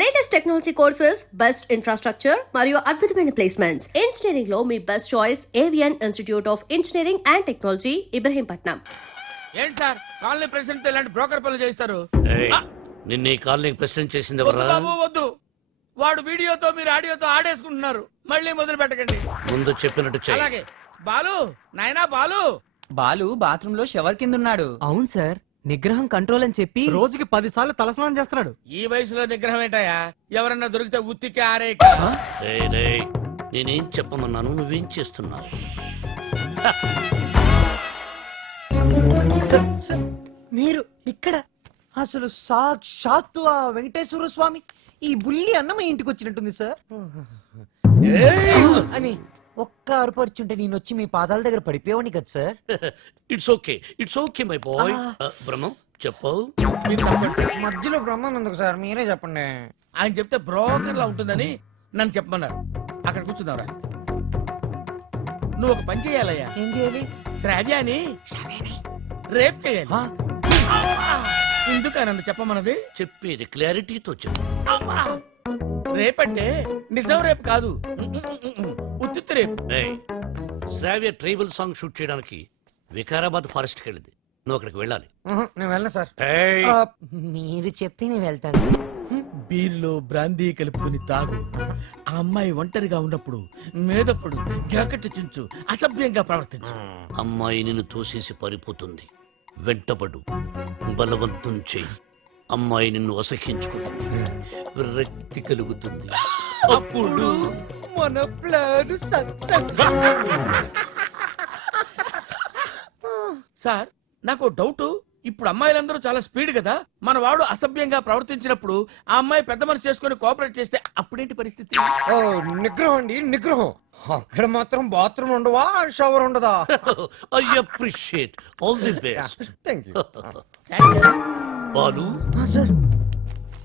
Latest technology courses, best infrastructure మరియు అద్భుతమైన placements. Engineering లో మీ best choice Avion institute of engineering and technology, Ibrahimpatnam. ఏంటి సార్ కాలనీ ప్రెసిడెంట్ ఇలాంటి బ్రోకర్ పనులు చేస్తారు? నిన్న ఈ కాలనీ ప్రెసిడెంట్ చేసింది వద్దు బాబు వద్దు. వాడు వీడియోతో మీరు ఆడియోతో ఆడేసుకుంటున్నారు. మళ్ళీ మొదలు పెట్టకండి. ముందు చెప్పినట్టు చెయ్యి. అలాగే. బాలు, నాయనా బాలు. బాలు బాత్రూమ్ లో షవర్ కింద ఉన్నాడు. అవును సార్, నిగ్రహం కంట్రోల్ అని చెప్పి రోజుకి 10 సార్లు తలస్నానం చేస్తున్నాడు. ఈ వయసులో నిగ్రహం ఏంటయ్యా? ఎవరన్నా దొరికితే ఉత్తికి ఆరే. రేయ్, రేయ్, నేనేం చెప్పమన్నాను, నువ్వేం చేస్తున్నావు? మీరు ఇక్కడ అసలు సాక్షాత్తు ఆ వెంకటేశ్వర స్వామి ఈ బుల్లి అన్న మా ఇంటికి వచ్చినట్టుంది సార్ అని ఒక్క అరుపరుచుంటే నేను వచ్చి మీ పాదాల దగ్గర పడిపోయావని కదా sir. It's okay my boy. Brahmam చెప్పు. మధ్యలో బ్రహ్మం ఎందుకు సార్, మీరే చెప్పండి. ఆయన చెప్తే బ్రోకర్ లా ఉంటుందని నన్ను చెప్పమన్నారు. అక్కడ కూర్చుందాంరా. నువ్వు ఒక పని చేయాలయ్యా. ఏం చేయాలి? శ్రావ్యాని రేప్ చేయాలి. ఎందుకు నన్ను చెప్పమన్నది? చెప్పేది క్లారిటీతో చెప్పు. రేపంటే నిజం రేపు కాదు, ఉత్తిత్తు రేపు. రేయ్, శ్రావ్య ట్రైబల్ సాంగ్ షూట్ చేయడానికి వికారాబాద్ ఫారెస్ట్ కి వెళ్ళింది. నువ్వు అక్కడికి వెళ్ళాలి. నేను వెళ్ళను సార్. ఏయ్, మీరు చెప్తే నేను వెళ్తాను. బీర్లో బ్రాందీ కలుపుకుని తాగు. ఆ అమ్మాయి ఒంటరిగా ఉన్నప్పుడు మేదప్పుడు జాకెట్ చించు, అసభ్యంగా ప్రవర్తించు. అమ్మాయి నిన్ను తోసేసి పారిపోతుంది. వెంటపడు, బలవంతం చెయ్యి. అమ్మాయి నిన్ను అసహించుకుంటుంది, విరక్తి కలుగుతుంది. అప్పుడు మన ప్లాన్ సక్సెస్. సార్ నాకు డౌట్. ఇప్పుడు అమ్మాయిలందరూ చాలా స్పీడ్ కదా. మన వాడు అసభ్యంగా ప్రవర్తించినప్పుడు ఆ అమ్మాయి పెద్ద మనసు చేసుకుని కోఆపరేట్ చేస్తే అప్పుడేంటి పరిస్థితి? నిగ్రహం అండి, నిగ్రహం. అక్కడ మాత్రం బాత్రూమ్ ఉండవా, షవర్ ఉండదా? I appreciate. All the best. Thank you Balu, sir.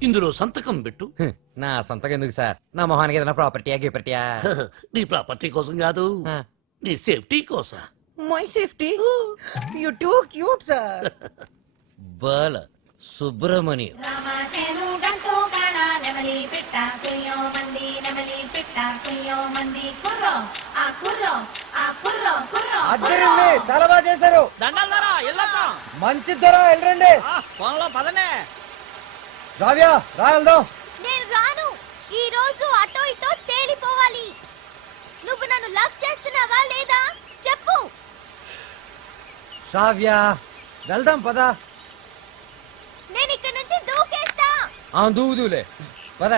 ఇందులో సంతకం పెట్టు. నా సంతకం ఎందుకు సార్? నా మొహానికి ఏదైనా ప్రాపర్టీయా గిపర్టీయా? నీ ప్రాపర్టీ కోసం కాదు, నీ సేఫ్టీ కోసం. My safety. You too cute sir. Bala Subramanyam. అద్దరింది, చాలా బాగా చేశారు. దండాలరా వెళ్ళొస్తాం. మంచి ధర వెళ్ళండి. పొలంలో పదనే. రావ్య రా వెళ్దాం. నేను రాను. ఈ రోజు అటో ఇటో తేలిపోవాలి. నువ్వు నన్ను లవ్ చేస్తున్నావా లేదా చెప్పు. శ్రావ్య వెళ్దాం పద. నేను ఇక్కడ నుంచి దూకేస్తా. దూదులే పద.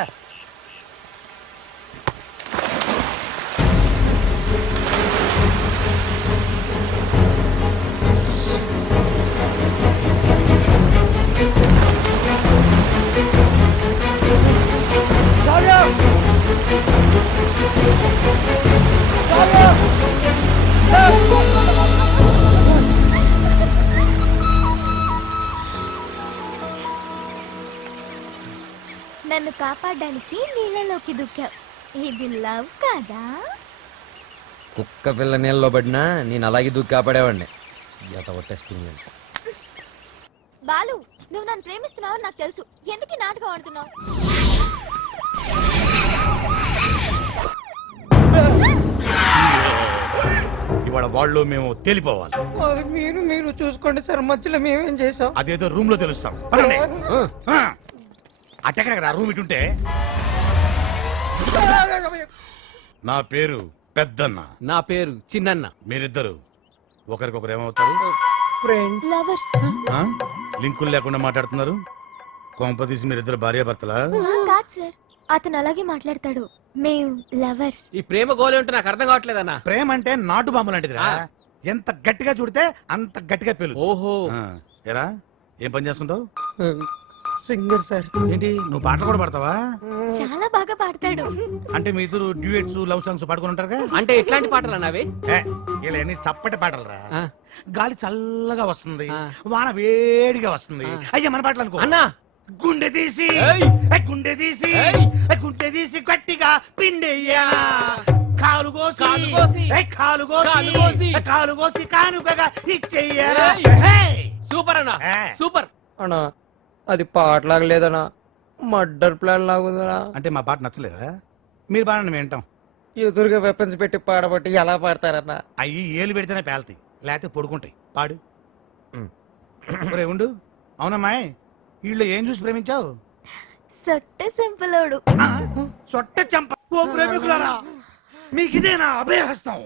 నన్ను కాపాడడానికి నీళ్ళలోకి దూకావు. ఇది లవ్ కాదా? కుక్క పిల్ల నీళ్ళలో పడినా నేను అలాగే దూకి కాపాడేవాడిని. బాలు, నువ్వు నన్ను ప్రేమిస్తున్నావు నాకు తెలుసు. ఎందుకు ఈ నాటకం ఆడుతున్నావు? ఇవాళ వాళ్ళు మేము తేలిపోవాలి. మీరు చూసుకోండి సార్, మధ్యలో మేమేం చేసాం? అదేదో రూమ్ లో తెలుస్తాం. అటెక్కడ రూమ్ ఇటుంటే. నా పేరు పెద్దన్న. నా పేరు చిన్నన్న. మీరిద్దరు ఒకరికొకరు ఏమవుతారు? లవర్స్. లింకులు లేకుండా మాట్లాడుతున్నారు. కొంప తీసి మీరిద్దరు భార్యాభర్తలా? కాదు సార్, అతను అలాగే మాట్లాడతాడు. మేము లవర్స్. ఈ ప్రేమ గోలే ఉంటే నాకు అర్థం కావట్లేదన్నా. ప్రేమ అంటే నాటు బాంబు లాంటిదిరా. ఎంత గట్టిగా చూడితే అంత గట్టిగా పేలు. ఓహో. ఎరా ఏం పని చేస్తుంటావు? Singer sir. ఏంటి నువ్వు పాటలు కూడా పాడతావా? చాలా బాగా పాడతాడు. అంటే మీ ఇద్దరు డ్యూయట్స్ లవ్ సాంగ్స్ పాడుకుని ఉంటారుగా? అంటే ఎట్లాంటి పాటలు అన్నావి? ఇలా అన్ని చప్పటి పాటలరా. గాలి చల్లగా వస్తుంది, ఆ. వాన వేడిగా వస్తుంది. అయ్యా మన పాటలు అనుకో. అన్నా, గుండె తీసి ఏయ్! గుండె తీసి ఏయ్! గుండె తీసి గట్టిగా పిండెయ్యా. కాలు కోసి కాలు కోసి, కాలు కాలు కోసి, కోసి కాలు కోసి కానుకగా ఇచ్చెయ్యా. ఏయ్! హే! సూపర్ అన్నా, ఏ. సూపర్. అన్నా అది పాటలాగా లేదన్నా, మర్డర్ ప్లాన్ లాగుందిరా. అంటే మా పాట నచ్చలేదా? మీరు బాగా వింటాం. ఎదురుగా వెపన్స్ పెట్టి పాడబట్టి ఎలా పాడతారన్న? అయ్యి ఏలు పెడితేనే పేలతాయి, లేకపోతే పడుకుంటాయి. పాడు. ఒరే ఉండు. అవునమ్మాయి, వీళ్ళు ఏం చూసి ప్రేమించావు? సొట్ట సింపులోడు. సొట్ట చంప. ఓ ప్రేమికులారా, మీకు ఇదేనా అభయహస్తం?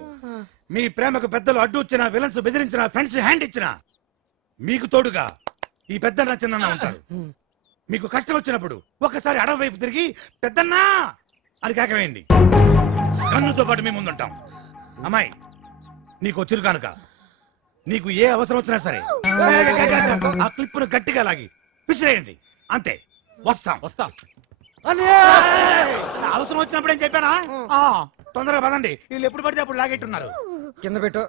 మీ ప్రేమకు పెద్దలు అడ్డు వచ్చినా, విలన్స్ బెదిరించినా, ఫ్రెండ్స్ హ్యాండ్ ఇచ్చినా మీకు తోడుగా ఈ పెద్దన్న చిన్న ఉంటారు. మీకు కష్టం వచ్చినప్పుడు ఒక్కసారి అడవి వైపు తిరిగి పెద్దన్నా అని కేకవేయండి. కన్నుతో పాటు మేము ముందుంటాం. అమ్మాయి, నీకు చిరు కానుక. నీకు ఏ అవసరం వచ్చినా సరే ఆ క్లిప్పును గట్టిగా లాగి విసిరేయండి. అంతే. వస్తాం. అవసరం వచ్చినప్పుడు ఏం చెప్పానా? తొందరగా పదండి. వీళ్ళు ఎప్పుడు పడితే అప్పుడు లాగెట్టున్నారు. కింద పెట్టు.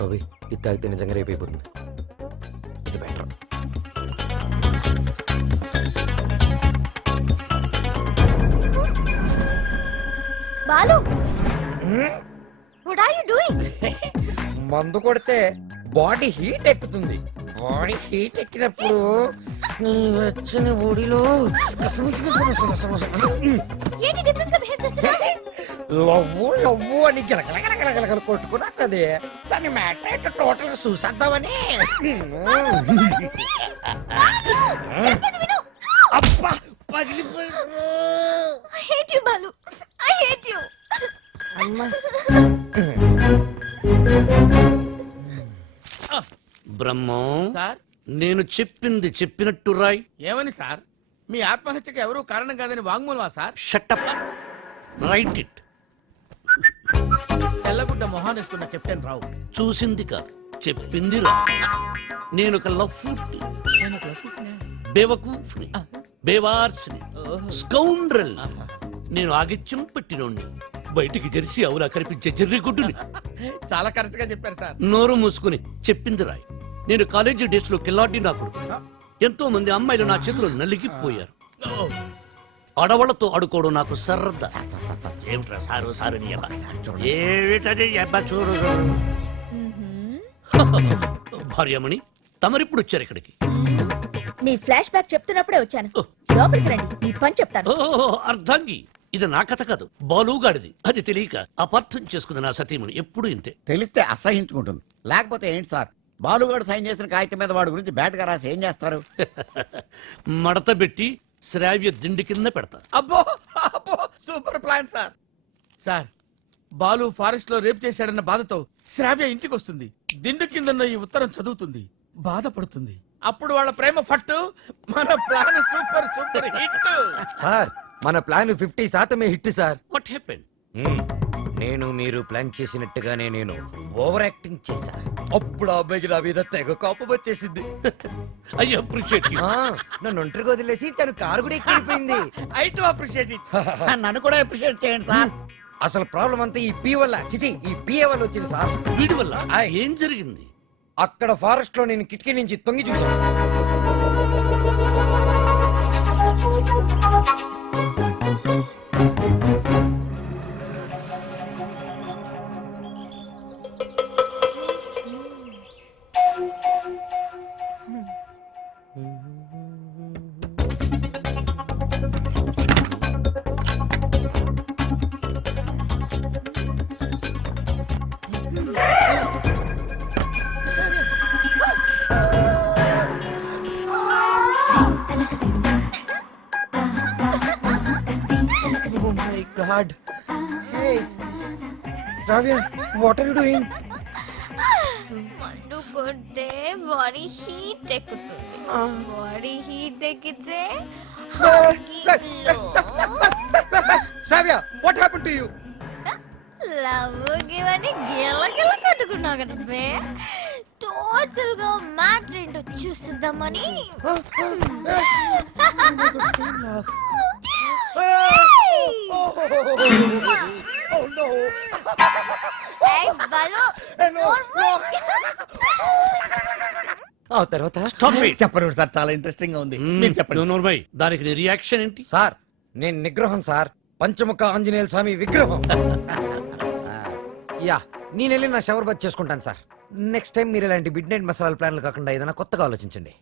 రవి, ఇది తాగితే నిజంగా రేపు అయిపోతుంది. ఇది better. Balu, what are you doing? మందు కొడితే బాడీ హీట్ ఎక్కుతుంది. బాడీ హీట్ ఎక్కినప్పుడు నీ వెచ్చని ఒడిలో ఏంటి డిఫరెంట్ గా బిహేవ్ చేస్తున్నావు? లవ్వు అని గలగలగలగలగల కొట్టుకున్నది. దాని మ్యాటర్ టోటల్ గా చూసేద్దామని. చెప్పేది విను. అబ్బా, పగిలిపోయి. I hate you, Balu. I hate you. Brahmam, sir నేను చెప్పింది చెప్పినట్టు రాయ్. ఏమని సార్? మీ ఆత్మహత్యకి ఎవరూ కారణం కాదని వాంగ్మూలమా సార్? షట్టప్. Write it. తెల్లగుడ్డ మొహాన్ వేసుకున్న కెప్టెన్ రావు. చూసింది కాదు, చెప్పింది రా. నేను ఒక లఫ్ట్, బేవకూఫ్ని, బేవార్స్ని, స్కౌండ్రల్. నేను ఆగిత్యం పట్టినోణ్ణి, బయటికి జెర్సీ అవులా కనిపించే జెర్రిగుడ్డుని. చాలా కరెక్ట్ గా చెప్పారు సార్. నోరు మూసుకుని చెప్పింది రాయ్. నేను కాలేజీ డేస్ లో కిల్లాడి నా కొడుకు. ఎంతో మంది అమ్మాయిలు నా చేతిలో నలిగిపోయారు. ఆడవాళ్లతో ఆడుకోవడం నాకు సరదా. ఏమిట్రా సారు సారు నీ అబ్బా? ఏమిటది అబ్బా చూడు. భార్యమణి, తమరిప్పుడు వచ్చారు ఇక్కడికి. మీ ఫ్లాష్ బ్యాక్ చెప్తున్నప్పుడే వచ్చాను. లోపలికి రండి, మీ పని చెప్తాను. అర్ధాంగి, ఇది నా కథ కాదు, బాలుగాడిది. అది తెలియక అపార్థం చేసుకుంది నా సతీమణి. ఎప్పుడు ఇంతే. తెలిస్తే అసహించుకుంటుంది. లేకపోతే ఏంటి సార్, బాలుగాడు సైన్ చేసిన కాగితం మీద వాడి గురించి బ్యాట్ గా రాసి ఏం చేస్తారు? మడత పెట్టి శ్రావ్య దిండి కింద పెడతా. అబ్బో అబ్బో, super plan sir. Sir, Balu forest లో రేప్ చేశాడన్న బాధతో శ్రావ్య ఇంటికి వస్తుంది. దిండు కిందన్న ఈ ఉత్తరం చదువుతుంది, బాధపడుతుంది. అప్పుడు వాళ్ళ ప్రేమ పట్టు. మన plan super super hit. Sir, మన plan 50% hit sir. What happened? నేను మీరు ప్లాన్ చేసినట్టుగానే నేను ఓవర్ యాక్టింగ్ చేశా. అప్పుడు ఆ అబ్బాయికి నా మీద తెగ కోపం వచ్చేసింది. I appreciate you. నన్ను ఒంటరిగా వదిలేసి తను కారు కూడా ఎక్కిపోయింది. I too appreciate it. నన్ను కూడా అప్రిషియేట్ చేయండి సార్. అసలు ప్రాబ్లం అంతా ఈ పీ వల్ల, చిచి ఈ పిఏ వల్ల వచ్చింది సార్. వీడి వల్ల ఏం జరిగింది? అక్కడ ఫారెస్ట్ లో నేను కిటికీ నుంచి తొంగి చూశాను. God. Hey, Shravya, what are you doing? మందు కొడితే బాడీ హీట్ ఎక్కుతుంది. బాడీ హీట్ ఎక్కితే Shravya, what happened to you? Love గివని గిలగిల కట్టుకున్నావు కదా బే. టోటల్ గా మ్యాటర్ ఏంటో చూస్తుందామని. Oh no! ఏయ్ బాలు, No, no. ఆ తర్వాత చెప్పరు సార్, చాలా ఇంట్రెస్టింగ్ గా ఉంది. మీరు చెప్పండి. నోర్మై దానికి నీ రియాక్షన్ ఏంటి? సార్ నేను నిగ్రహం సార్, పంచముఖ ఆంజనేయ స్వామి విగ్రహం. యా నేను వెళ్ళి నా షవర్ బాత్ చేసుకుంటాను సార్. నెక్స్ట్ టైం మీరు ఇలాంటి మిడ్ నైట్ మసాలా ప్లాన్లు కాకుండా ఏదైనా కొత్తగా ఆలోచించండి.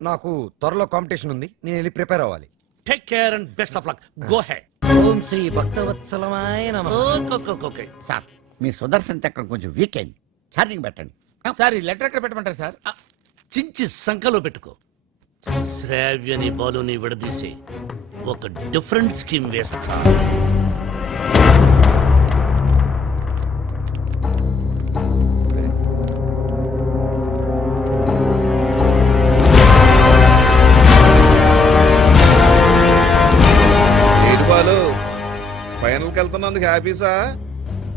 నాకు త్వరలో కాంపిటీషన్ ఉంది, నేను వెళ్ళి ప్రిపేర్ అవ్వాలి. Take care and best of luck. Go ahead. Om Shri భక్తవత్సలమాయ నమః. ఓకే. సార్ మీ సుదర్శన్ చక్రం కొంచెం వీక్ అయింది, ఛార్జింగ్ పెట్టండి. సార్ ఈ లెటర్ ఎక్కడ పెట్టమంటారు సార్? చించి సంకలో పెట్టుకో. శ్రావ్యని బాలుని విడదీసి ఒక డిఫరెంట్ స్కీమ్ వేస్తా. ఫైనల్కి వెళ్తున్నందుకు హ్యాపీసా?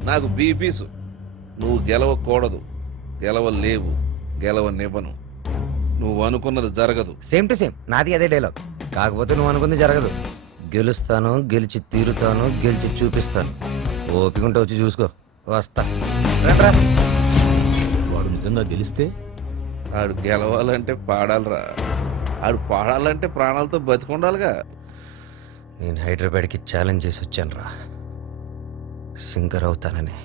నాకు బీపీసు. నువ్వు గెలవకూడదు, గెలవలేవు, గెలవనివ్వను. నువ్వు అనుకున్నది జరగదు. సేమ్ టు సేమ్ నాది అదే డైలాగ్, కాకపోతే నువ్వు అనుకుంది జరగదు. గెలుస్తాను, గెలిచి తీరుతాను, గెలిచి చూపిస్తాను. ఓపికంటే వచ్చి చూసుకో, వస్తా. వాడు నిజంగా గెలిస్తే ఆడు గెలవాలంటే పాడాలరా. ఆడు పాడాలంటే ప్రాణాలతో బతికుండాలిగా. నేను హైదరాబాద్కి ఛాలెంజ్ చేసి వచ్చాను రా, సింగర్ అవుతానని.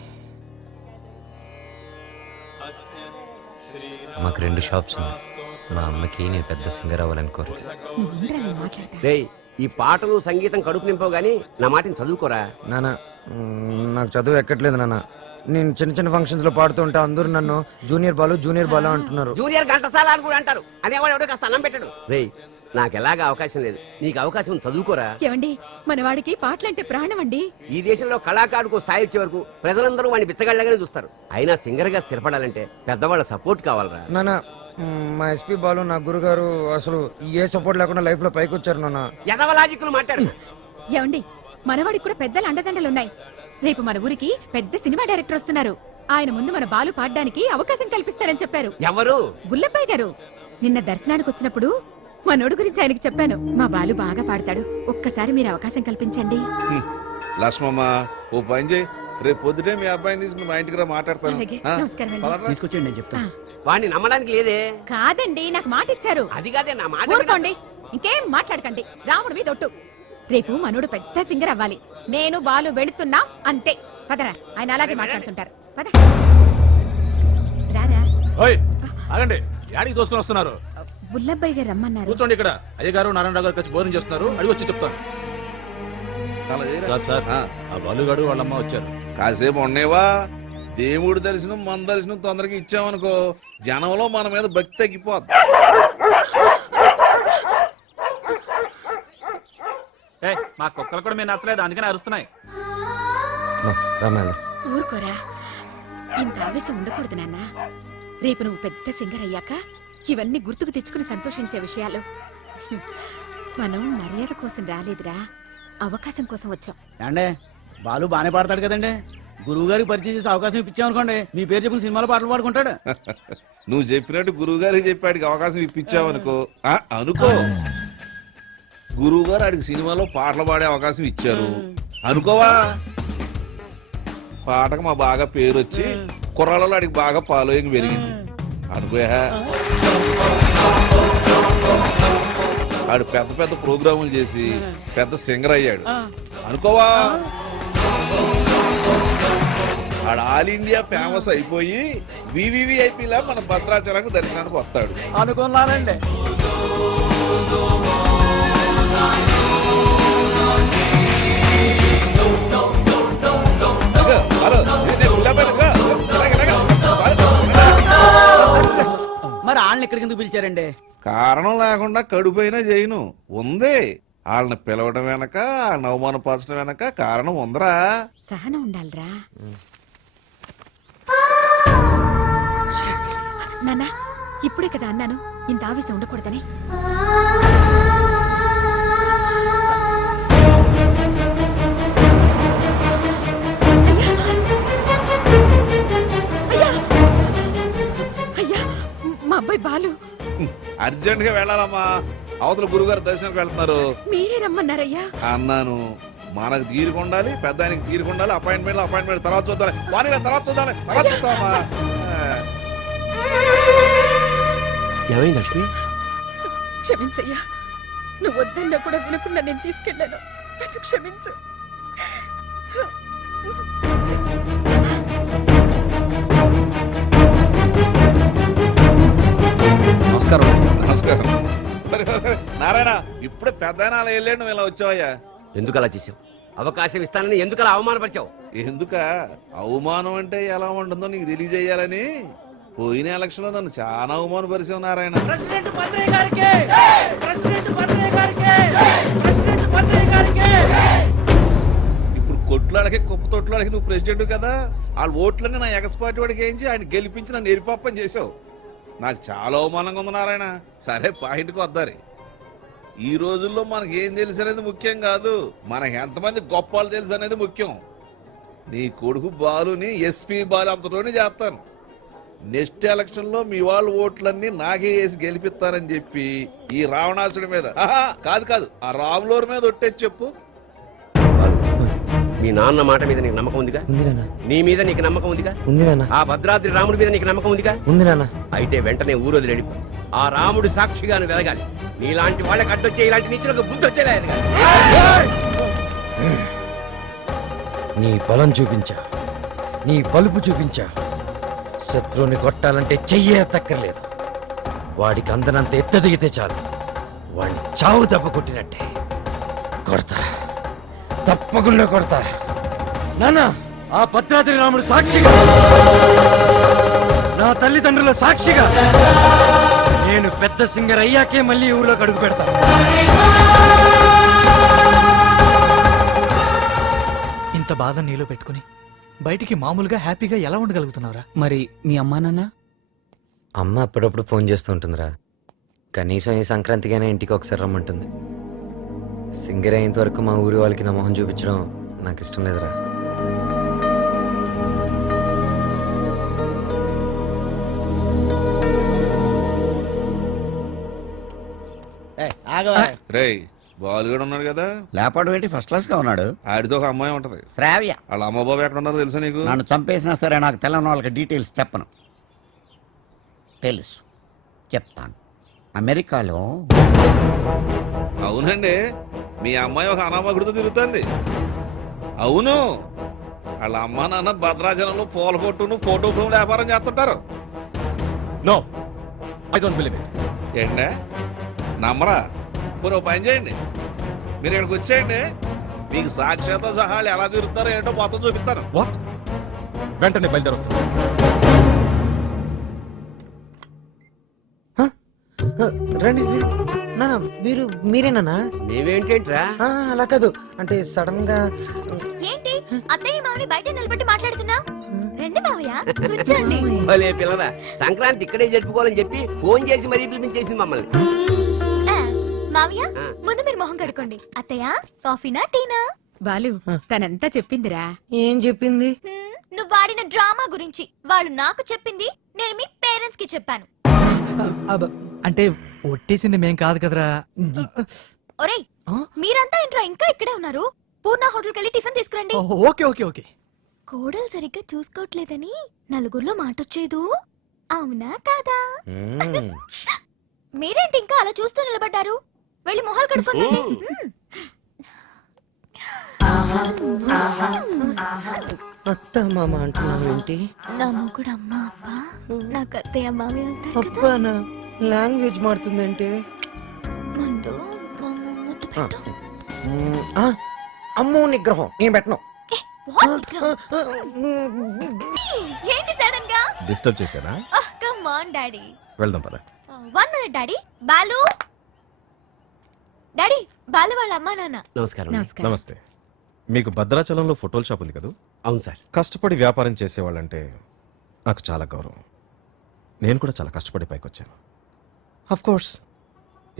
మాకు 2 షాప్స్ ఉన్నాయి. మా అమ్మకి నేను పెద్ద సింగర్ అవ్వాలని కోరిక. ఈ పాటలు సంగీతం కడుపు నింపవు గానీ నా మాటని చదువుకోరా. నాన్న నాకు చదువు ఎక్కట్లేదు నాన్న. నేను చిన్న చిన్న ఫంక్షన్స్ లో పాడుతూ ఉంటే అందరూ నన్ను జూనియర్ బాలు అంటున్నారు. జూనియర్ ఘంటసాల అని కూడా అంటారు. అనేవాడు ఎవడో కాస్త అన్నం పెట్టాడు. రేయ్ నాకు ఎలాగా అవకాశం లేదు, నీకు అవకాశం చదువుకోరా. ఏమండి మనవాడికి పాటలంటే ప్రాణం అండి. ఈ దేశంలో కళాకారుకు స్థాయి వచ్చే వరకు ప్రజలందరూ వాడిని బిచ్చగాళ్ళగానే చూస్తారు. అయినా సింగర్ గా స్థిరపడాలంటే పెద్దవాళ్ళ సపోర్ట్ కావాలరా. నాన్న మా ఎస్పీ బాలు నా గురుగారు అసలు ఏ సపోర్ట్ లేకుండా లైఫ్ లో పైకి వచ్చారు నాన్న. ఎదవలాజిక్లు మాట్లాడు. ఏమండి మనవాడికి కూడా పెద్దల అండదండలున్నాయి. రేపు మన ఊరికి పెద్ద సినిమా డైరెక్టర్ వస్తున్నారు. ఆయన ముందు మన బాలు పాడడానికి అవకాశం కల్పిస్తారని చెప్పారు. ఎవరు? బుల్లబ్బాయి గారు. నిన్న దర్శనానికి వచ్చినప్పుడు మనోడు గురించి ఆయనకి చెప్పాను. మా బాలు బాగా పాడతాడు, ఒక్కసారి మీరు అవకాశం కల్పించండి. లక్ష్మమ్మ ఓ పని చేయి, రేపు పొద్దుటే మీ అబ్బాయిని తీసుకుని మా ఇంటికి రా, మాట్లాడతాను. అలాగే, నమస్కారం అండి. తీసుకొచ్చేయండి నేను చెప్తాను. వాడిని నమ్మడానికి లేదే. కాదండి నాకు మాట ఇచ్చారు. అది కాదే నా మాట. ఊరుకోండి, ఇంకేం మాట్లాడకండి. రాముడు మీద ఒట్టు. రేపు మనోడు పెద్ద సింగర్ అవ్వాలి. నేను బాలు వెళుతున్నా అంతే. పదరా, ఆయన అలాగే మాట్లాడుతుంటారు. పద రారా. ఆగండి, యాడికి దోసుకొని వస్తున్నారు? బుల్లబ్బాయి గారు రమ్మన్నారు. కూర్చోండి ఇక్కడ. అయ్యగారు నారాయణరావు గారు కలిసి భోజనం చేస్తున్నారు, అడిగి వచ్చి చెప్తాను. సార్ ఆ బాలుగాడు వాళ్ళమ్మ వచ్చారు. కాసేపు ఉండేవా? దేవుడి దర్శనం మన దర్శనం తొందరగా ఇచ్చామనుకో జనంలో మన మీద భక్తి తగ్గిపోద్ది. మా కుక్కలు కూడా మీరు నచ్చలేదు, అందుకని అరుస్తున్నాయి. ఊరుకోరా, ఇంత ఆవేశం ఉండకూడదు నాన్న. రేపు నువ్వు పెద్ద సింగర్ అయ్యాక ఇవన్నీ గుర్తుకు తెచ్చుకుని సంతోషించే విషయాలు. మనం మర్యాద కోసం రాలేదురా, అవకాశం కోసం వచ్చాం. అంటే బాలు బానే పాడతాడు కదండి, గురువు గారికి పరిచయం చేసి అవకాశం ఇప్పించామనుకోండి, మీ పేరు చెప్పిన సినిమాలో పాటలు పాడుకుంటాడు. నువ్వు చెప్పినట్టు గురువు గారికి చెప్పాడికి అవకాశం ఇప్పించావనుకో అనుకో, గురువు గారు ఆడికి సినిమాలో పాటలు పాడే అవకాశం ఇచ్చారు అనుకోవా, పాటకు మా బాగా పేరు వచ్చి కుర్రాళ్ళలో ఆడికి బాగా ఫాలోయింగ్ పెరిగింది అనుకోయా. ఆడు పెద్ద పెద్ద ప్రోగ్రాములు చేసి పెద్ద సింగర్ అయ్యాడు అనుకోవా. ఆడు ఆల్ ఇండియా ఫేమస్ అయిపోయి వివివిఐపీలా మన భద్రాచలంకు దర్శనానికి వస్తాడు అనుకున్నానండి. మరి వాళ్ళని ఎక్కడికి ఎందుకు పిలిచారండి? కారణం లేకుండా కడుపైనా చేయను ఉంది. వాళ్ళని పిలవడం వెనక, వాళ్ళని అవమానపరచడం వెనక కారణం ఉందరా. సహనం ఉండాలిరా నాన్న. ఇప్పుడే కదా అన్నాను ఇంత ఆవేశం ఉండకూడదని. మా అబ్బాయి బాలు అర్జెంట్ గా వెళ్ళాలమ్మా, అవతల గురుగారు దర్శనానికి వెళ్తున్నారు. మీరే రమ్మన్నారయ్యా అన్నాను. మనకు తీరుకుండాలి, పెద్ద ఆయనకి తీరుకుండాలి. అపాయింట్మెంట్ తర్వాత చూద్దాం, తర్వాత చూద్దామా. ఏమైంది లక్ష్మి? క్షమించయ్యా, నువ్వు వద్దన్నా కూడా వినకుండా నేను తీసుకెళ్ళాను. నన్ను క్షమించు. నమస్కారం. నమస్కారం. నారాయణ, ఇప్పుడే పెద్ద అలా వెళ్ళాడు, నువ్వు ఇలా వచ్చావయ్యా? ఎందుకు అలా చేసావు? అవకాశం ఇస్తానని ఎందుకు అలా అవమానపరిచావు? ఎందుక అవమానం అంటే ఎలా ఉంటుందో నీకు తెలియజేయాలని. పోయిన ఎలక్షన్ లో నన్ను చాలా అవమానపరిచావు నారాయణ. ఇప్పుడు కొట్లాడకి కుప్ప తొట్లాడకి నువ్వు ప్రెసిడెంట్ కదా, వాళ్ళ ఓట్లన్నీ నా ఎగస్పాటి వాడికి వేయించి ఆయన గెలిపించి నన్ను ఎరిపప్పని చేసావు. నాకు చాలా అవమానంగా ఉంది నారాయణ. సరే, పాయింట్కి వద్దారి. ఈ రోజుల్లో మనకి ఏం తెలుసు అనేది ముఖ్యం కాదు, మనకి ఎంతమంది గొప్పలు తెలుసు అనేది ముఖ్యం. నీ కొడుకు బాలుని ఎస్పీ బాలు అంతలోనే చేస్తాను. నెక్స్ట్ ఎలక్షన్ లో మీ వాళ్ళ ఓట్లన్నీ నాకే వేసి గెలిపిస్తానని చెప్పి ఈ రావణాసుడి మీద, కాదు ఆ రాములోరి మీద ఒట్టేసి చెప్పు. మీ నాన్న మాట మీద నీకు నమ్మకం ఉందిగా? నీ మీద నీకు నమ్మకం ఉందిగా? ఆ భద్రాద్రి రాముడి మీద నీకు నమ్మకం ఉందిగా? అయితే వెంటనే ఊరోజు వెళ్ళిపో. ఆ రాముడు సాక్షిగాను వెలగాలి. నీలాంటి వాళ్ళకి అడ్డొచ్చే ఇలాంటి నీచులకు బుద్ధి వచ్చేలేదు. నీ బలం చూపించా, నీ బలుపు చూపించా. శత్రువుని కొట్టాలంటే చెయ్యే తక్కర్లేదు. వాడికి అందనంత ఎత్తదిగితే చాలు, వాడిని చావు దెబ్బ కొట్టినట్టే కొడతా, తప్పకుండా కొడతా. నాన్న, ఆ భద్రాద్రి రాముడు సాక్షిగా, నా తల్లిదండ్రుల సాక్షిగా, నేను పెద్ద సింగర్ అయ్యాకే మళ్ళీ ఊళ్ళోకి అడుగు పెడతాను. ఇంత బాధ నీలో పెట్టుకుని బయటికి మామూలుగా హ్యాపీగా ఎలా ఉండగలుగుతున్నావురా? మరి మీ అమ్మా నాన్న? అమ్మ అప్పుడప్పుడు ఫోన్ చేస్తూ ఉంటుందిరా. కనీసం ఈ సంక్రాంతికైనా ఇంటికి ఒకసారి రమ్మంటుంది. సింగర్ అయ్యేంత వరకు మా ఊరి వాళ్ళకి నా మొహం చూపించడం నాకు ఇష్టం లేదురా. రేయ్, బాలు కూడా ఉన్నాడు కదా? లేపడం ఏంటి, ఫస్ట్ క్లాస్ గా ఉన్నాడు. ఆడితో ఒక అమ్మాయి ఉంటది, శ్రావ్య. వాళ్ళ అమ్మ బాబు ఎక్కడ ఉన్నారో తెలుసా నీకు? నన్ను చంపేసినా సరే నాకు తెల్లని వాళ్ళకి డీటెయిల్స్ చెప్పను. తెలుసు, చెప్తాను. అమెరికాలో. అవునండి, మీ అమ్మాయి ఒక అనామకుడితో తిరుగుతుంది. అవును, వాళ్ళ అమ్మ నాన్న భద్రాచలంలో పూల కొట్టును ఫోటో ఫ్రేమ్ వ్యాపారం చేస్తుంటారు. No, I don't believe it. ఏంటంటే నమ్మరా? మీరు పని చేయండి, మీరు ఇక్కడికి వచ్చేయండి, మీకు సాక్ష్యాలతో సహా ఎలా తిరుగుతారో ఏంటో మొత్తం చూపిస్తాను. వాట్? వెంటనే బయలుదేరొచ్చు. రండి నానా, మీరేనా? మేమేంటేంట్రా? అలా కాదు, అంటే సడన్ గా. ఏంటి అత్తయ్య మామని బయట నిలబెట్టి మాట్లాడుతున్నా? రండి మావయ్య, కూర్చోండి. భలే పిల్లరా, సంక్రాంతి ఇక్కడే జరుపుకోవాలని చెప్పి ఫోన్ చేసి మరీ పిలిపించేసింది మమ్మల్ని. మావయ్య, ముందు మీరు మొహం కడుకోండి. అత్తయ్య, కాఫీనా టీనా? బాలు, తనంతా చెప్పిందిరా. ఏం చెప్పింది? నువ్వు వాడిన డ్రామా గురించి. వాళ్ళు నాకు చెప్పింది, నేను మీ పేరెంట్స్ కి చెప్పాను. అంటే ఒట్టేసింది మేం కాదు కదరా. ఒరేయ్, మీరంతా ఏంట్రా ఇంకా ఇక్కడే ఉన్నారు? పూర్ణ హోటల్కి వెళ్ళి టిఫిన్ తీసుకురండి. Okay okay okay. కోడలు సరిగ్గా చూసుకోవట్లేదని నలుగురిలో మాటొచ్చేదు, అవునా కాదా? మీరేంటి ఇంకా అలా చూస్తూ నిలబడ్డారు? వెళ్ళి మొహాలు కడుక్కోండి. అత్త మామ అంటున్నావు ఏంటి? నా మొగుడు అమ్మ అప్ప, నాకు అత్తయ్య మామయ్య ఉంటారు కదా. అప్పానా? లాంగ్వేజ్ మారుతుందంటే ముందు ముద్దు పెట్టు. అమ్మో నిగ్రహం నేను పెట్టను. ఏంటి సడన్ గా? డిస్టర్బ్ చేశానా? Come on daddy. వెళ్దాం పద. 1 minute daddy. Balu daddy, Balu వాళ్ళ అమ్మా నాన్న. నమస్కారం. నమస్తే. మీకు భద్రాచలంలో ఫోటోల షాప్ ఉంది కదా? అవును సార్. కష్టపడి వ్యాపారం చేసేవాళ్ళంటే నాకు చాలా గౌరవం. నేను కూడా చాలా కష్టపడి పైకి వచ్చాను. ఆఫ్ కోర్స్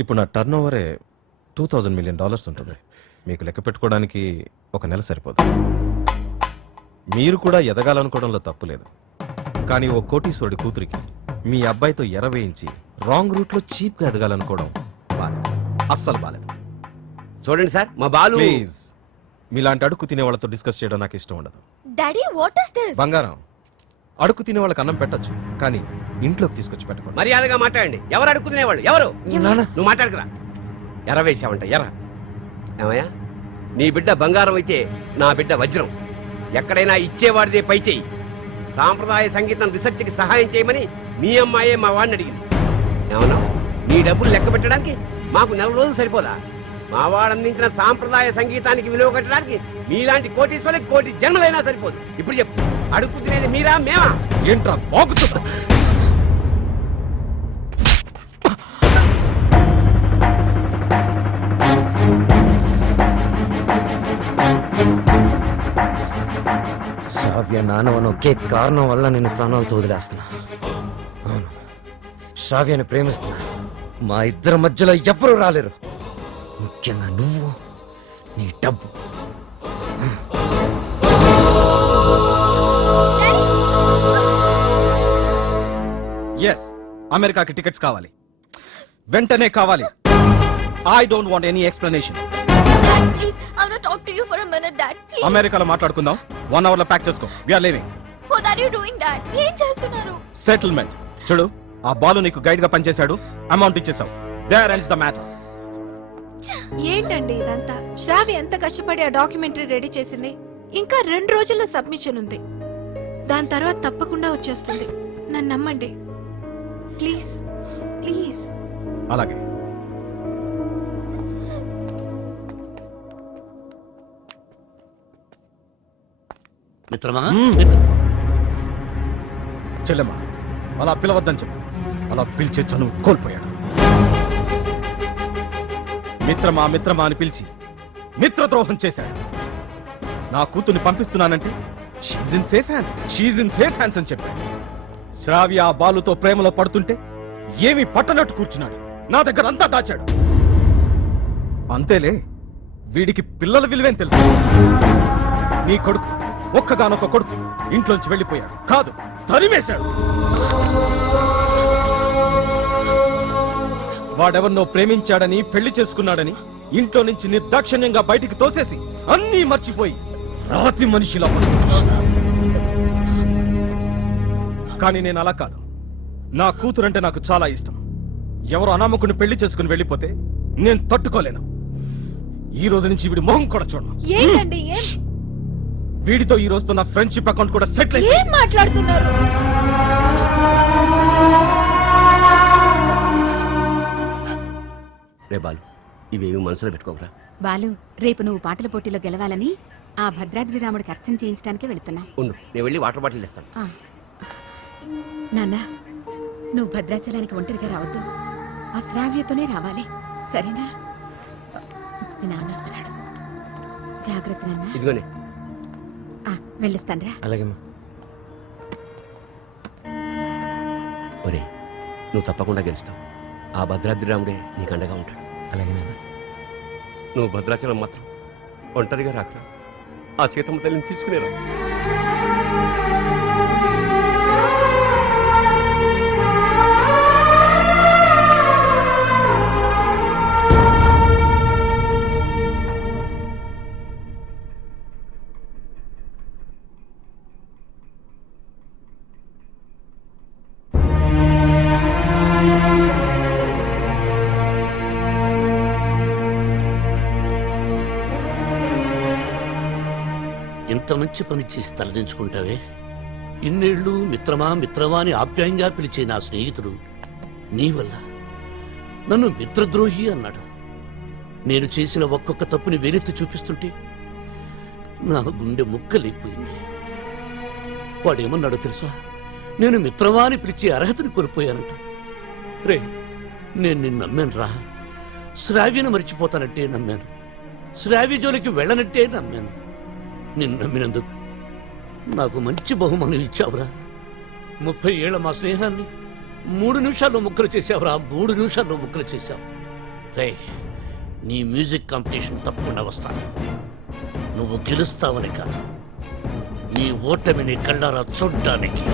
ఇప్పుడు నా టర్న్ ఓవరే $2000 million ఉంటుంది. మీకు లెక్క పెట్టుకోవడానికి ఒక నెల సరిపోదు. మీరు కూడా ఎదగాలనుకోవడంలో తప్పు లేదు, కానీ ఓ కోటీశ్వరుడి కూతురికి మీ అబ్బాయితో ఎర వేయించి రాంగ్ రూట్ లో చీప్ గా ఎదగాలనుకోవడం బాలేదు, అస్సలు బాలేదు. చూడండి సార్, మా బాలు. ప్లీజ్, మీలాంటి అడుగు తినే వాళ్ళతో డిస్కస్ చేయడం నాకు ఇష్టం ఉండదు. Daddy, what is this? బంగారం, అడుగు తినే వాళ్ళకి అన్నం పెట్టచ్చు, కానీ ఇంట్లోకి తీసుకొచ్చి పెట్టకూడదు. మర్యాదగా మాట్లాడండి. ఎవరు అడుక్కునేవాళ్ళు? ఎవరు? నాన్న నువ్వు మాట్లాడుకురా. ఎర్ర వేసావంట ఎర్ర. ఏమయ్యా, నీ బిడ్డ బంగారం అయితే నా బిడ్డ వజ్రం. ఎక్కడైనా ఇచ్చేవాడిదే పై చెయ్యి. సాంప్రదాయ సంగీతం రీసెర్చ్కి సహాయం చేయమని మీ అమ్మాయే మా వాడిని అడిగింది. ఏమన్నా, నీ డబ్బులు లెక్క పెట్టడానికి మాకు 4 రోజులు సరిపోదా? మా వాడు అందించిన సాంప్రదాయ సంగీతానికి విలువ కట్టడానికి మీలాంటి కోటీశ్వరులకు కోటి జన్మలైనా సరిపోదు. ఇప్పుడు చెప్పు, అడుగు తినేది మీరా మేమా? ఏంట్రా వాగుతున్నా? శ్రావ్య నానవని ఒకే కారణం వల్ల నేను ప్రాణాలతో వదిలేస్తున్నా. అవును, శ్రావ్యని ప్రేమిస్తున్నా. మా ఇద్దరి మధ్యలో ఎవ్వరూ రాలేరు, ముఖ్యంగా నువ్వు, నీ డబ్బు. ఎస్, అమెరికాకి టికెట్స్ కావాలి, వెంటనే కావాలి. I don't want any explanation. Please I want talk to you for a minute dad. Please అమెరికాలో మాట్లాడుకుందాం. 1 అవర్ లో ప్యాక్ చేసుకో. We are leaving. What are you doing dad? ఏం చేస్తున్నారు? సెటిల్మెంట్. చూడు, ఆ బాలు నీకు గైడ్ గా పనిచేశాడు, అమౌంట్ ఇచ్చేసావు. There ends the matter. ఏంటండి ఇదంతా? శ్రావ్య ఎంత కష్టపడి ఆ డాక్యుమెంటరీ రెడీ చేసింది. ఇంకా 2 రోజుల్లో సబ్మిషన్ ఉంది. దాని తర్వాత తప్పకుండా వచ్చేస్తుంది. నన్ను నమ్మండి ప్లీజ్ ప్లీజ్. అలాగే. మిత్రమా, చెల్లెమ్మా, అలా పిలవద్దని చెప్పు. అలా పిలిచే చనువు కోల్పోయాడు. మిత్రమా మిత్రమా అని పిలిచి మిత్రద్రోహం చేశాడు. నా కూతుర్ని పంపిస్తున్నానంటే షీజ్ ఇన్ సేఫ్ హ్యాండ్స్ అని చెప్పాడు. శ్రావ్య ఆ బాలుతో ప్రేమలో పడుతుంటే ఏమీ పట్టనట్టు కూర్చున్నాడు. నా దగ్గర అంతా దాచాడు. అంతేలే, వీడికి పిల్లల విలువేం తెలుసు. నీ కొడుకు, ఒక్కగానొక్క కొడుకు ఇంట్లోంచి వెళ్ళిపోయాడు కాదు, తరిమేశాడు. వాడెవరినో ప్రేమించాడని, పెళ్లి చేసుకున్నాడని ఇంట్లో నుంచి నిర్దాక్షిణ్యంగా బయటికి తోసేసి అన్నీ మర్చిపోయి రాతి మనిషిలా కానీ నేను అలా కాదు. నా కూతురంటే నాకు చాలా ఇష్టం. ఎవరు అనామకుని పెళ్లి చేసుకుని వెళ్ళిపోతే నేను తట్టుకోలేను. ఈ రోజు నుంచి వీడి మొహం కూడా చూడను. ఏంటండి వీడితో ఈ రోజుతో నా ఫ్రెండ్షిప్ అకౌంట్ కూడా సెటిల్ అయింది. ఏం మాట్లాడుతున్నారు? రే బాలు, ఇవేమి మనసులో పెట్టుకోకరా. బాలు, రేపు నువ్వు పాటల పోటీలో గెలవాలని ఆ భద్రాద్రి రాముడికి అర్చన చేయించడానికి వెళుతున్నా. ఉండు, నేను వెళ్ళి వాటర్ బాటిల్ తెస్తాను. నాన్న, నువ్వు భద్రాచలానికి ఒంటరిగా రావద్దు. ఆ శ్రావ్యతోనే రావాలి, సరేనా? మీ నాన్న వస్తున్నాడు, జాగ్రత్త నాన్న. ఇదిగోనే. వెళ్ళిస్తానరా. అలాగే. ఒరే, నువ్వు తప్పకుండా గెలుస్తావు. ఆ భద్రాద్రి రాముడే నీకు అండగా ఉంటాడు. అలాగే. నువ్వు భద్రాచలం మాత్రం ఒంటరిగా రాకరా. ఆ సీతమ్మ తల్లిని తీసుకునేరా. ఇంత మంచి పని చేసి తలదించుకుంటావే. ఇన్నేళ్లు మిత్రమా మిత్రమా అని ఆప్యాయంగా పిలిచే నా స్నేహితుడు నీ వల్ల నన్ను మిత్రద్రోహి అన్నాడు. నేను చేసిన ఒక్కొక్క తప్పుని వేలెత్తి చూపిస్తుంటే నా గుండె ముక్కలైపోయింది. వాడేమన్నాడో తెలుసా? నేను మిత్రమా అని పిలిచే అర్హతని కోల్పోయానంట. రే, నేను నిన్ను నమ్మాను రా. శ్రావ్యను మరిచిపోతానంటే నమ్మాను. శ్రావ్య జోలికి వెళ్ళనంటే నమ్మాను. నిన్ను నమ్మినందుకు నాకు మంచి బహుమానం ఇచ్చావురా. 30 ఏళ్ల మా స్నేహాన్ని 3 నిమిషాల్లో ముక్కలు చేశావురా. 3 నిమిషాల్లో ముక్కలు చేశావు. రే, నీ మ్యూజిక్ కాంపిటీషన్ తప్పకుండా వస్తాను. నువ్వు గెలుస్తావని కాదు, నీ ఓటమిని కళ్ళారా చూడ్డానికి.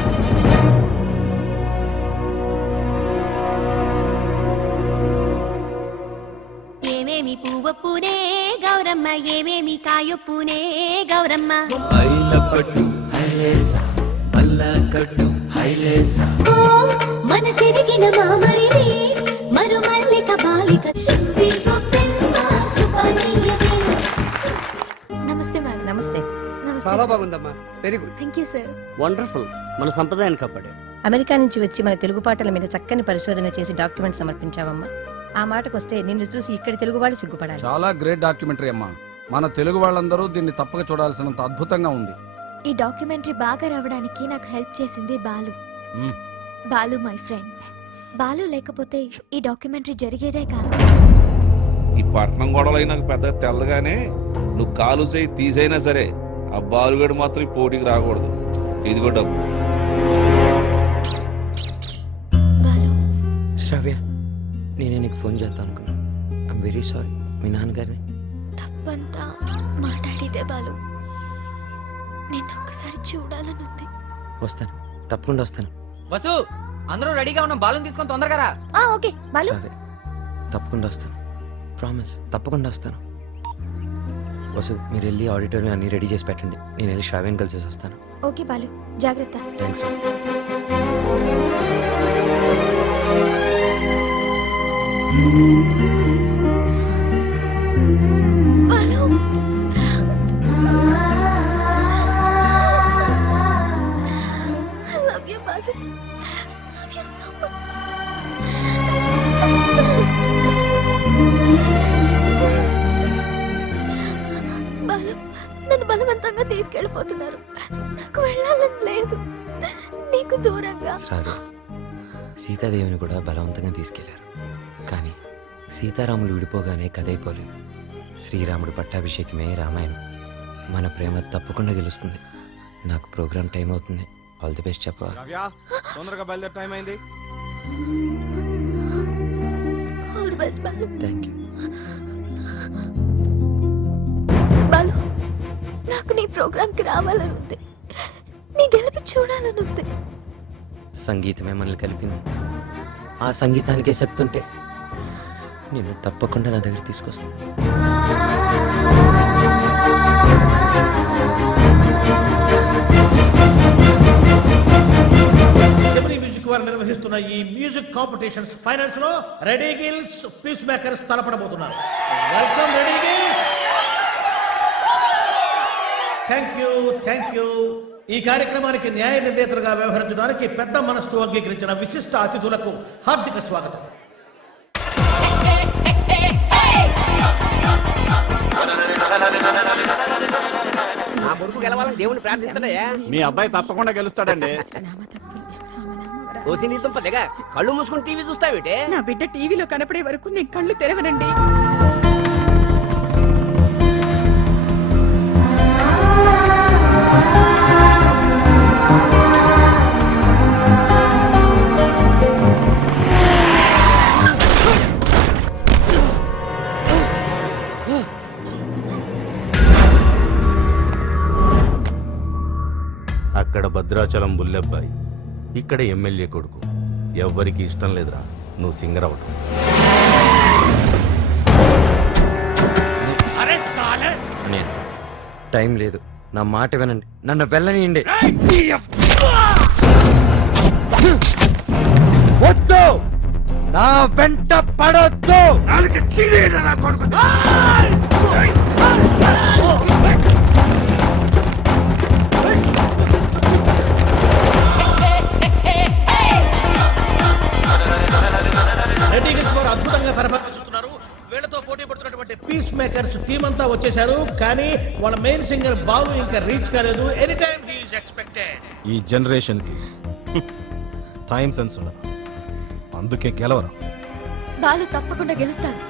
ఏమేమి పువ్వొప్పునే గౌరమ్మ, ఏమేమి కాయొప్పునే గౌరమ్మ. పట్టు హైలేసా, పల్ల కట్టు హై మనసెరిగిన మామరిది మరు మల్లిక బాలిక నమస్తే మేడం. నమస్తే. చాలా బాగుందమ్మా, very good. Thank you sir. Wonderful. మన సంప్రదాయాన్ని కాపాడే. అమెరికా నుంచి వచ్చి మన తెలుగు పాటల మీద చక్కని పరిశోధన చేసి డాక్యుమెంట్ సమర్పించావమ్మా. ఆ మాటకొస్తే నిన్ను చూసి ఇక్కడి తెలుగు వాళ్ళు సిగ్గుపడాలి. చాలా గ్రేట్ డాక్యుమెంటరీ అమ్మా. మన తెలుగు వాళ్ళందరూ దీన్ని తప్పక చూడాల్సినంత అద్భుతంగా ఉంది. ఈ డాక్యుమెంటరీ బాగా రావడానికి నాకు హెల్ప్ చేసింది బాలు. Balu my friend. బాలు లేకపోతే ఈ డాక్యుమెంటరీ జరిగేదే కాదు. ఈ పట్నం గొడవలు నాకు పెద్దగా తెల్లగానే నువ్వు కాలు చేయి తీసైనా సరే ఆ బాలుగడు మాత్రం ఈ పోటీకి రాకూడదు. ఇదిగో డబ్బు. శ్రావ్య, నేనే నీకు ఫోన్ చేద్దాం అనుకున్నాను. I'm very sorry. మీ నాన్నగారిని తప్పంతా మాట్లాడితే బాలు. నిన్ను ఒక్కసారి చూడాలనుంది. వస్తాను, తప్పకుండా వస్తాను. వసు, అందరూ రెడీగా ఉన్నాం. బాలుని తీసుకొని తొందరగా రా. ఓకే బాలు. శ్రావ్య, తప్పకుండా వస్తాను. ప్రామిస్, తప్పకుండా వస్తాను. వసు, మీరు వెళ్ళి ఆడిటోరియం అన్ని రెడీ చేసి పెట్టండి. నేను వెళ్ళి శ్రావ్యని కలిసి వస్తాను. ఓకే బాలు, జాగ్రత్త. Thanks. Balu, I love you, Balu. Love you so much. Balu, నన్ను బలవంతంగా తీసుకెళ్ళిపోతున్నారు. నాకు వెళ్ళాలని లేదు. నీకు దూరంగా. శ్రావ్య, సీతాదేవిని కూడా బలవంతంగా తీసుకెళ్లారు. కానీ సీతారాములు విడిపోగానే కథ అయిపోలేదు. శ్రీరాముడు పట్టాభిషేకమే రామాయణం. మన ప్రేమ తప్పకుండా గెలుస్తుంది. నాకు ప్రోగ్రామ్ టైం అవుతుంది. ఆల్ ది బెస్ట్ చెప్పా. తొందరగా బయలుదేరి టైం అయింది. All the best Balu. Thank you. Balu, నాకు నీ ప్రోగ్రామ్కి రావాలని ఉంది. నీ గెలుపు చూడాలని ఉంది. సంగీతమే మనల్ని కలిపింది. ఆ సంగీతానికే శక్తి ఉంటే నేను తప్పకుండా నా దగ్గర తీసుకొస్తాను. జెమినీ మ్యూజిక్ వారు నిర్వహిస్తున్న ఈ మ్యూజిక్ కాంపిటీషన్స్ ఫైనల్స్ లో రెడీ గిల్స్, పీస్ మేకర్స్ తలపడబోతున్నారు. Welcome ready girls. Thank you. ఈ కార్యక్రమానికి న్యాయ నిర్ణేతలుగా వ్యవహరించడానికి పెద్ద మనస్సు అంగీకరించిన విశిష్ట అతిథులకు హార్దిక స్వాగతం. నా కొడుకు గెలవాలని దేవుని ప్రార్థించడయా. మీ అబ్బాయి తప్పకుండా గెలుస్తాడండి. ఓసి నీ తుంప దిగ, కళ్ళు మూసుకుని టీవీ చూస్తావేటే? నా బిడ్డ టీవీలో కనపడే వరకు నేను కళ్ళు తెరవనండి. అక్కడ భద్రాచలం బుల్లెబ్బాయి, ఇక్కడ ఎమ్మెల్యే కొడుకు. ఎవ్వరికి ఇష్టం లేదురా నువ్వు సింగర్ అవటం. టైం లేదు, నా మాట వినండి. నన్ను వెళ్ళనియండి. వద్దు, నా వెంట పడొద్దు. నా కొడుకు రెడీ గిల్స్ వారు అద్భుతంగా పరిపాలిస్తున్నారు. వీళ్ళతో పోటీ పడుతున్నటువంటి పీస్ మేకర్స్ టీం అంతా వచ్చేశారు. కానీ వాళ్ళ మెయిన్ సింగర్ బాలు ఇంకా రీచ్ కాలేదు. Any time he is expected. ఈ జనరేషన్ కి టైం సెన్స్ ఉండదు, అందుకే గెలవరు. బాలు తప్పకుండా గెలుస్తాడు.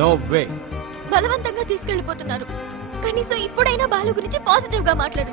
No way. బలవంతంగా తీసుకెళ్లిపోతున్నారు. కనీసం ఇప్పుడైనా బాలు గురించి పాజిటివ్ గా మాట్లాడు.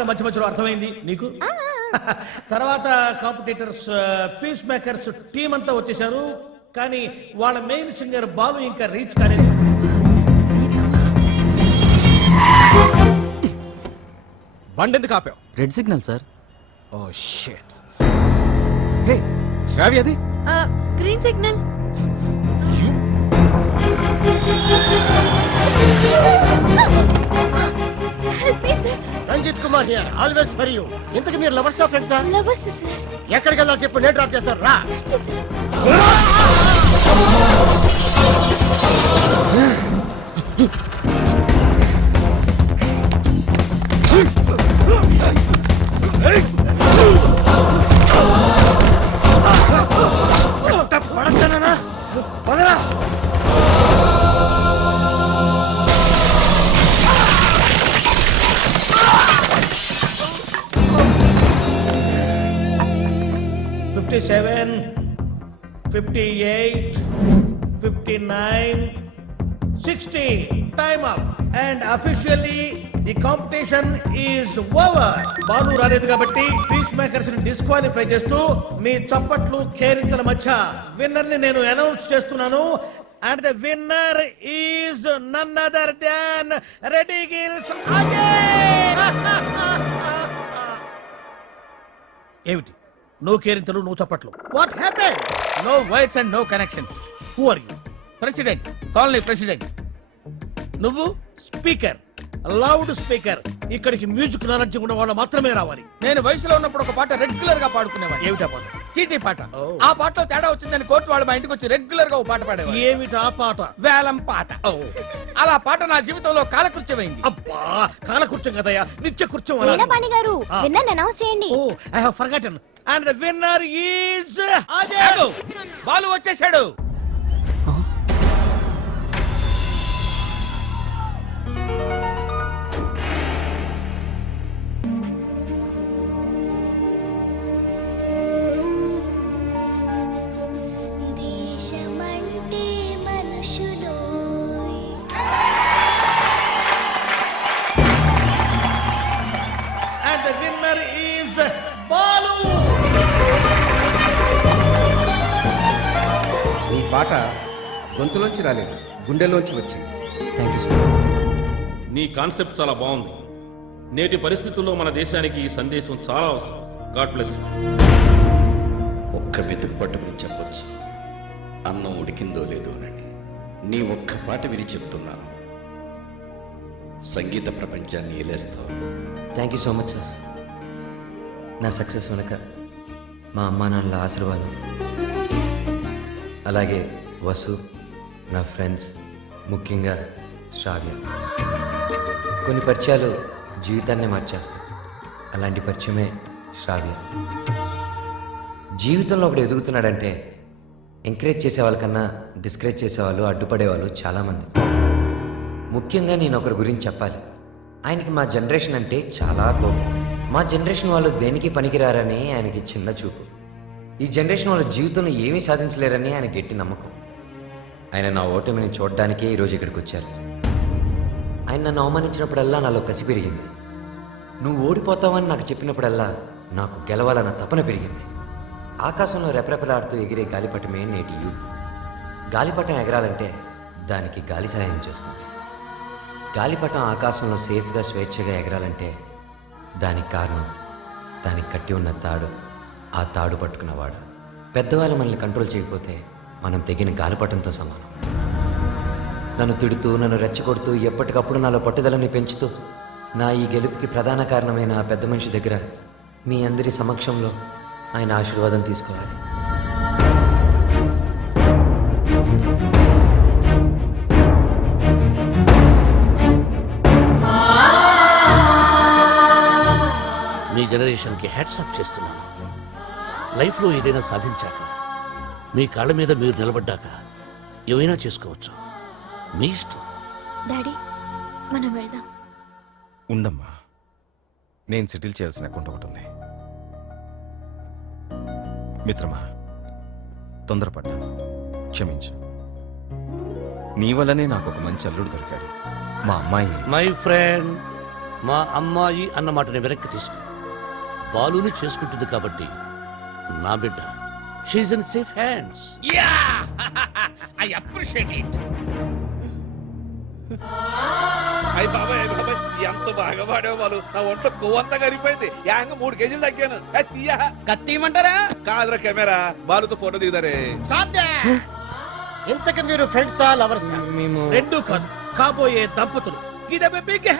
కూడా మధ్య మధ్యలో అర్థమైంది నీకు. తర్వాత కాంపిటీటర్స్ పీస్ మేకర్స్ టీం అంతా వచ్చేసారు, కానీ వాళ్ళ మెయిన్ సింగర్ బాలు ఇంకా రీచ్ కాలేదు. బండి ఎందుకు ఆపావు? Red signal sir. Oh shit. Hey Shravya, అది green signal. Ranjit Kumar here, always for you. ఇంతకు మీరు లవర్స్ ఫ్రెండ్సా? Lovers sir. ఎక్కడికి వెళ్ళాలి చెప్పు, నేను డ్రాప్ చేస్తాను రా. పడతానా పదరా. $57, $58, $59, $60. Time up. And officially the competition is over. Balu రాలేదు కాబట్టి పీస్ మేకర్స్ ని డిస్క్వాలిఫై చేస్తూ మీ చప్పట్లు కేరింతల మధ్య విన్నర్ ని నేను అనౌన్స్ చేస్తున్నాను. And the winner is none other than ready gills Ajay. ఏమిటి నో కేరింతలు, నో చప్పట్లు? What happen? No wires and no connections. Who are you? President, colony president. నువ్వు స్పీకర్, లౌడ్ స్పీకర్. ఇక్కడికి మ్యూజిక్ నాలెడ్జ్ ఉన్న వాళ్ళు మాత్రమే రావాలి. నేను వయసులో ఉన్నప్పుడు ఒక పాట రెగ్యులర్ గా పాడుకునేవాడు. ఏమిటా పాట? చీటీ పాట. ఆ పాటలో తేడా వచ్చిందని కోర్టు వాళ్ళు మా ఇంటికి వచ్చి రెగ్యులర్ గా ఒక పాట పాడేవారు. ఏమిటా పాట? వేలం పాట. అలా పాట నా జీవితంలో కాలకృత్యమైంది. అబ్బా, కాలకృత్యం కదయ్యా, నిత్య కృత్యం. గారు విన్నర్ అనౌన్స్ చేయండి. Oh, I have forgotten. And the winner is Ajay. Balu వచ్చేసాడు. దేశమంటే మనుషులో And the winner is Balu. నీ పాట గొంతులోంచి రాలేదు, గుండెలోంచి వచ్చింది. Thank you sir. నీ కాన్సెప్ట్ చాలా బాగుంది. నేటి పరిస్థితుల్లో మన దేశానికి ఈ సందేశం చాలా అవసరం. God bless you. ఒక్క మెతుకు పట్టుకుని చెప్పొచ్చు, అన్నం ఉడికిందో లేదో అని. నీ ఒక్క పాట విని చెప్తున్నాను, సంగీత ప్రపంచాన్ని ఏలేస్తావు. Thank you so much sir. నా సక్సెస్ వెనక మా అమ్మా నాన్నల ఆశీర్వాదం, అలాగే వసు, నా ఫ్రెండ్స్, ముఖ్యంగా శ్రావ్య. కొన్ని పరిచయాలు జీవితాన్నే మార్చేస్తాయి. అలాంటి పరిచయమే శ్రావ్య. జీవితంలో ఒకడు ఎదుగుతున్నాడంటే ఎంకరేజ్ చేసే వాళ్ళకన్నా డిస్కరేజ్ చేసేవాళ్ళు, అడ్డుపడేవాళ్ళు చాలామంది. ముఖ్యంగా నేను ఒకరి గురించి చెప్పాలి. ఆయనకి మా జనరేషన్ అంటే చాలా కోపం. మా జనరేషన్ వాళ్ళు దేనికి పనికిరారని ఆయనకి చిన్న చూపు. ఈ జనరేషన్ వాళ్ళ జీవితంలో ఏమీ సాధించలేరని ఆయన గట్టి నమ్మకం. ఆయన నా ఓటమిని చూడడానికే ఈరోజు ఇక్కడికి వచ్చారు. ఆయన నన్ను అవమానించినప్పుడల్లా నాలో కసి పెరిగింది. నువ్వు ఓడిపోతావని నాకు చెప్పినప్పుడల్లా నాకు గెలవాలన్న తపన పెరిగింది. ఆకాశంలో రెపరెపలాడుతూ ఎగిరే గాలిపటమే నేటి యూత్. గాలిపటం ఎగరాలంటే దానికి గాలి సహాయం చేస్తుంది. గాలిపటం ఆకాశంలో సేఫ్గా స్వేచ్ఛగా ఎగరాలంటే దానికి కారణం దానికి కట్టి ఉన్న తాడు, ఆ తాడు పట్టుకున్నవాడు. పెద్దవాళ్ళు మనల్ని కంట్రోల్ చేయకపోతే మనం తెగిన గాలిపటంతో సమానం. నన్ను తిడుతూ, నన్ను రెచ్చగొడుతూ, ఎప్పటికప్పుడు నాలో పట్టుదలని పెంచుతూ నా ఈ గెలుపుకి ప్రధాన కారణమైన ఆ పెద్ద మనిషి దగ్గర మీ అందరి సమక్షంలో ఆయన ఆశీర్వాదం తీసుకోవాలి. మీ జనరేషన్కి హ్యాట్సాప్ చేస్తున్నాను. లైఫ్లో ఏదైనా సాధించాక, మీ కాళ్ళ మీద మీరు నిలబడ్డాక ఏమైనా చేసుకోవచ్చు. మీ ఇష్టం. డాడీ, మనం వెళ్దాం. ఉండమ్మా, నేను సెటిల్ చేయాల్సిన అకౌంట్ ఒకటి ఉంది. మిత్రమా, తొందరపడ్డాను, క్షమించు. నీ వల్లనే నాకు ఒక మంచి అల్లుడు దొరికాడు. మా అమ్మాయి. మై ఫ్రెండ్, మా అమ్మాయి అన్న మాటని వెనక్కి తీసుకో. బాలుని చేసుకుంటుంది కాబట్టి నా బిడ్డ she's in safe hands. Yeah I appreciate it. అయ్యి బాబాయ్ ఎంత బాగా పాడావు బాలు. నా ఒంట్లో కొవ్వంతా కరిగిపోయింది. యాంగ 3 కేజీలు తగ్గాను. తీయా కత్తిమంటారా? కాదురా కెమెరా. బాలుతో ఫోటో దిగుతారే. ఇంతకు మీరు ఫ్రెండ్సా లవర్సా? మేము రెండూ కాదు, కాబోయే దంపతులు. ఇది బిగ్